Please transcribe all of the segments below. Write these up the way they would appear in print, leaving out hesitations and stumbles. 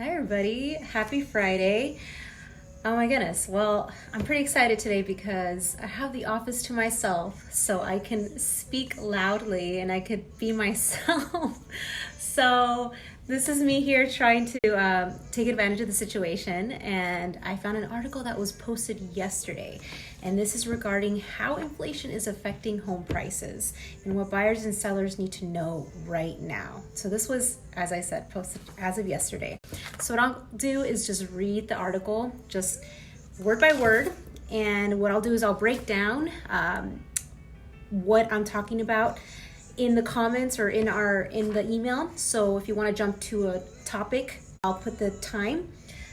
Hi everybody, happy Friday. Oh my goodness, well, I'm pretty excited today because I have the office to myself so I can speak loudly and I could be myself. So this is me here trying to take advantage of the situation, and I found an article that was posted yesterday, and this is regarding how inflation is affecting home prices and what buyers and sellers need to know right now. So this was, as I said, posted as of yesterday. So what I'll do is just read the article, just word by word, and what I'll do is I'll break down what I'm talking about in the comments or in the email. So if you want to jump to a topic, I'll put the time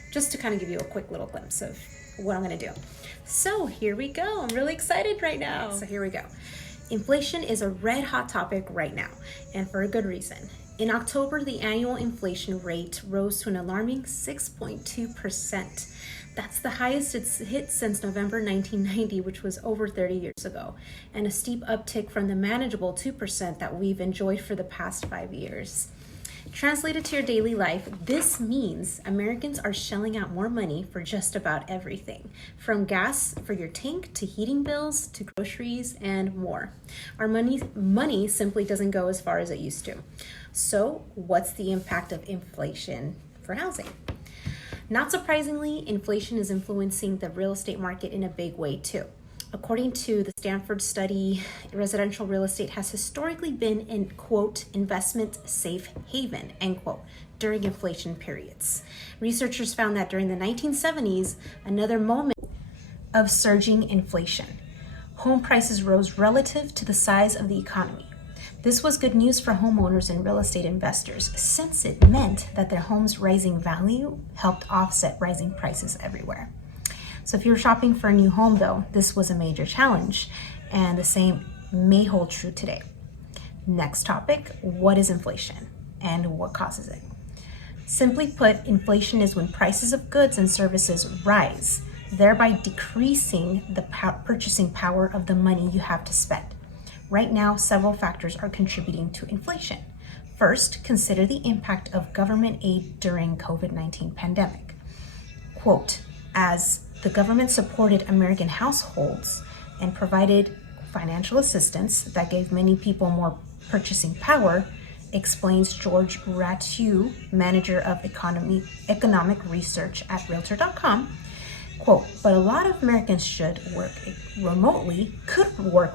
just to kind of give you a quick little glimpse of what I'm going to do. So here we go. I'm really excited right now. So here we go. Inflation is a red hot topic right now, and for a good reason. In October, the annual inflation rate rose to an alarming 6.2%. That's the highest it's hit since November 1990, which was over 30 years ago, and a steep uptick from the manageable 2% that we've enjoyed for the past 5 years. Translated to your daily life, this means Americans are shelling out more money for just about everything, from gas for your tank to heating bills to groceries and more. Our money simply doesn't go as far as it used to. So, what's the impact of inflation for housing? Not surprisingly, inflation is influencing the real estate market in a big way too. According to the Stanford study, residential real estate has historically been an, quote, investment safe haven, end quote, during inflation periods. Researchers found that during the 1970s, another moment of surging inflation, home prices rose relative to the size of the economy. This was good news for homeowners and real estate investors, since it meant that their home's rising value helped offset rising prices everywhere. So if you're shopping for a new home, though, this was a major challenge, and the same may hold true today. Next topic, what is inflation and what causes it? Simply put, inflation is when prices of goods and services rise, thereby decreasing the purchasing power of the money you have to spend. Right now, several factors are contributing to inflation. First, consider the impact of government aid during COVID-19 pandemic. Quote, as the government supported American households and provided financial assistance that gave many people more purchasing power, explains George Ratu, manager of economic research at Realtor.com. Quote, but a lot of Americans could work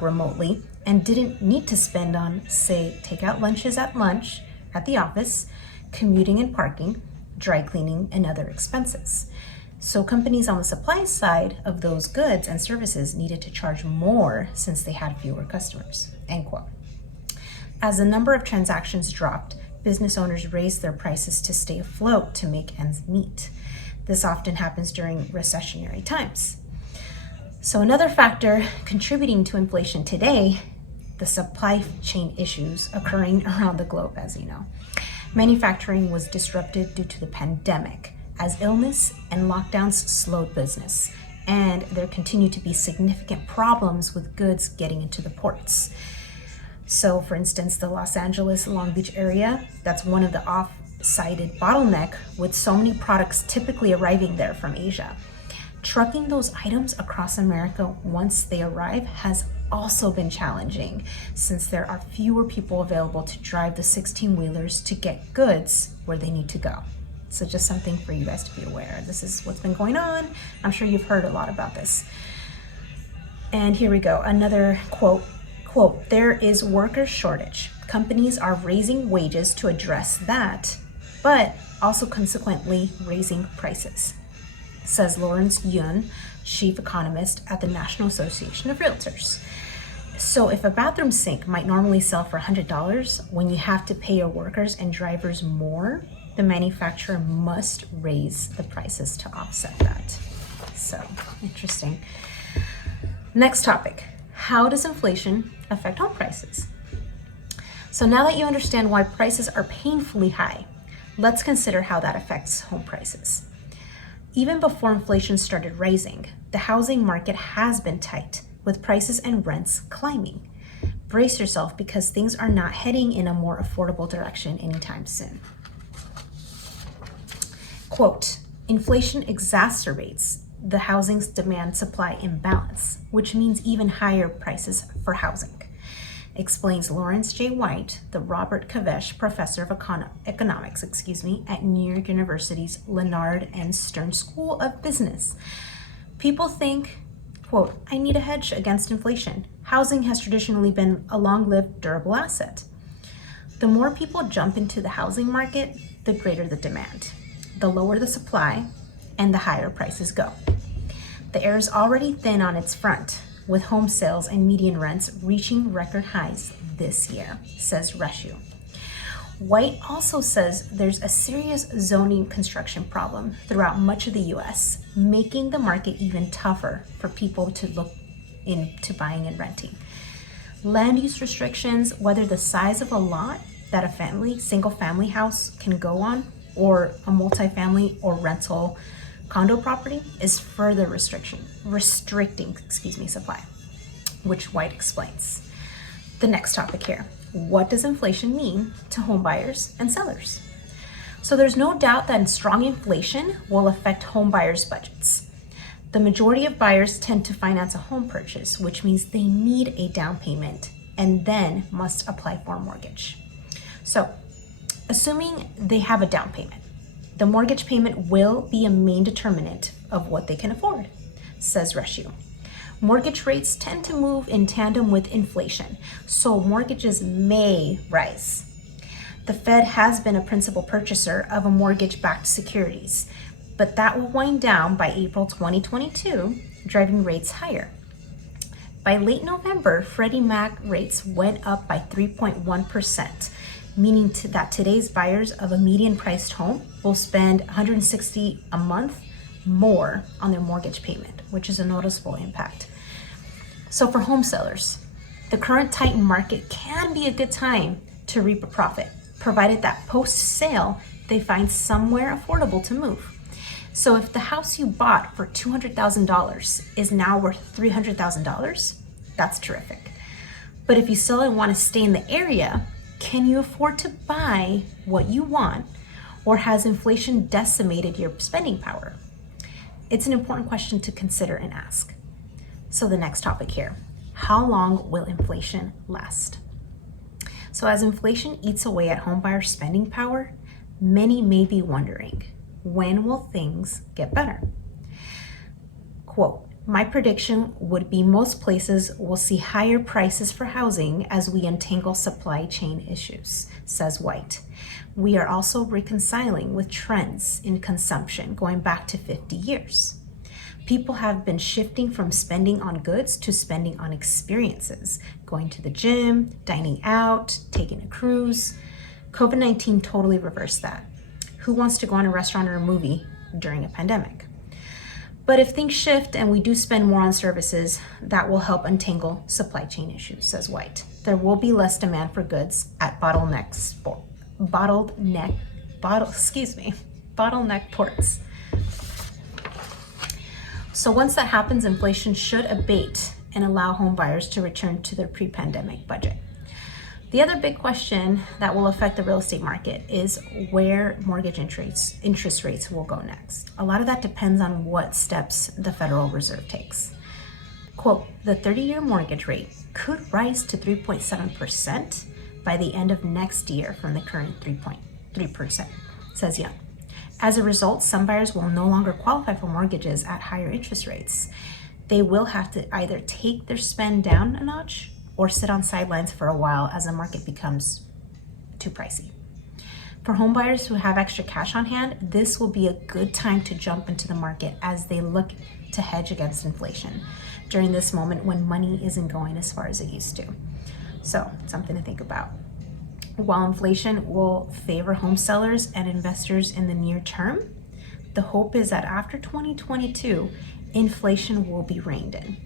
remotely, and didn't need to spend on, say, takeout lunches at lunch at the office, commuting and parking, dry cleaning, and other expenses. So companies on the supply side of those goods and services needed to charge more since they had fewer customers, end quote. As the number of transactions dropped, business owners raised their prices to stay afloat to make ends meet. This often happens during recessionary times. So another factor contributing to inflation today, the supply chain issues occurring around the globe, as you know. Manufacturing was disrupted due to the pandemic, as illness and lockdowns slowed business, and there continue to be significant problems with goods getting into the ports. So for instance, the Los Angeles, Long Beach area, that's one of the oft-cited bottleneck with so many products typically arriving there from Asia. Trucking those items across America once they arrive has also been challenging, since there are fewer people available to drive the 16-wheelers to get goods where they need to go. So just something for you guys to be aware. This is what's been going on. I'm sure you've heard a lot about this. And here we go, another quote, there is worker shortage. Companies are raising wages to address that, but also consequently raising prices, says Lawrence Yun, chief economist at the National Association of Realtors. So if a bathroom sink might normally sell for $100, when you have to pay your workers and drivers more, the manufacturer must raise the prices to offset that. So interesting. Next topic, how does inflation affect home prices? So now that you understand why prices are painfully high, let's consider how that affects home prices. Even before inflation started rising, the housing market has been tight, with prices and rents climbing. Brace yourself, because things are not heading in a more affordable direction anytime soon. Quote, inflation exacerbates the housing's demand-supply imbalance, which means even higher prices for housing, explains Lawrence J. White, the Robert Kavesh Professor of Economics, at New York University's Leonard and Stern School of Business. People think, quote, I need a hedge against inflation. Housing has traditionally been a long-lived, durable asset. The more people jump into the housing market, the greater the demand, the lower the supply, and the higher prices go. The air is already thin on its front, with home sales and median rents reaching record highs this year, says Reshu. White also says there's a serious zoning construction problem throughout much of the US, making the market even tougher for people to look into buying and renting. Land use restrictions, whether the size of a lot that a single family house can go on, or a multifamily or rental condo property, is further restricting supply, which White explains. The next topic here, what does inflation mean to home buyers and sellers? So there's no doubt that strong inflation will affect home buyers' budgets. The majority of buyers tend to finance a home purchase, which means they need a down payment and then must apply for a mortgage. So, assuming they have a down payment, the mortgage payment will be a main determinant of what they can afford, says Reshu. Mortgage rates tend to move in tandem with inflation, so mortgages may rise. The Fed has been a principal purchaser of mortgage-backed securities, but that will wind down by April 2022, driving rates higher. By late November, Freddie Mac rates went up by 3.1%, meaning that today's buyers of a median-priced home will spend $160 a month more on their mortgage payment, which is a noticeable impact. So for home sellers, the current tight market can be a good time to reap a profit, provided that post-sale they find somewhere affordable to move. So if the house you bought for $200,000 is now worth $300,000, that's terrific. But if you still want to stay in the area, can you afford to buy what you want, or has inflation decimated your spending power? It's an important question to consider and ask. So the next topic here, how long will inflation last? So as inflation eats away at homebuyer spending power, many may be wondering, when will things get better? Quote, my prediction would be most places will see higher prices for housing as we untangle supply chain issues, says White. We are also reconciling with trends in consumption going back to 50 years. People have been shifting from spending on goods to spending on experiences, going to the gym, dining out, taking a cruise. COVID-19 totally reversed that. Who wants to go on a restaurant or a movie during a pandemic? But if things shift and we do spend more on services, that will help untangle supply chain issues, says White. There will be less demand for goods at bottleneck ports. So once that happens, inflation should abate and allow home buyers to return to their pre-pandemic budget. The other big question that will affect the real estate market is where mortgage interest rates will go next. A lot of that depends on what steps the Federal Reserve takes. Quote, the 30-year mortgage rate could rise to 3.7% by the end of next year from the current 3.3%, says Young. As a result, some buyers will no longer qualify for mortgages at higher interest rates. They will have to either take their spend down a notch or sit on sidelines for a while as the market becomes too pricey. For home buyers who have extra cash on hand, this will be a good time to jump into the market as they look to hedge against inflation during this moment when money isn't going as far as it used to. So, something to think about. While inflation will favor home sellers and investors in the near term, the hope is that after 2022, inflation will be reined in.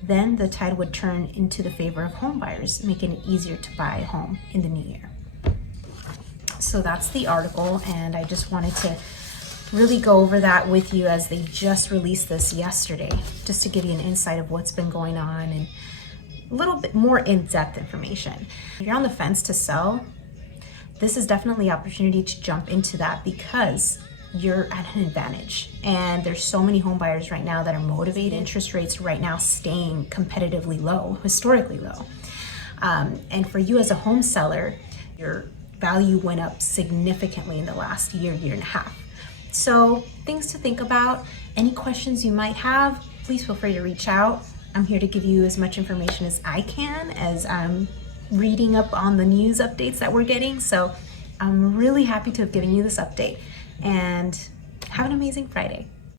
Then the tide would turn into the favor of home buyers, making it easier to buy a home in the new year. So that's the article, and I just wanted to really go over that with you as they just released this yesterday, just to give you an insight of what's been going on and a little bit more in-depth information. If you're on the fence to sell, this is definitely an opportunity to jump into that because you're at an advantage. And there's so many home buyers right now that are motivated. Interest rates right now staying competitively low, historically low. And for you as a home seller, your value went up significantly in the last year, year and a half. So things to think about. Any questions you might have, please feel free to reach out. I'm here to give you as much information as I can as I'm reading up on the news updates that we're getting. So I'm really happy to have given you this update, and have an amazing Friday.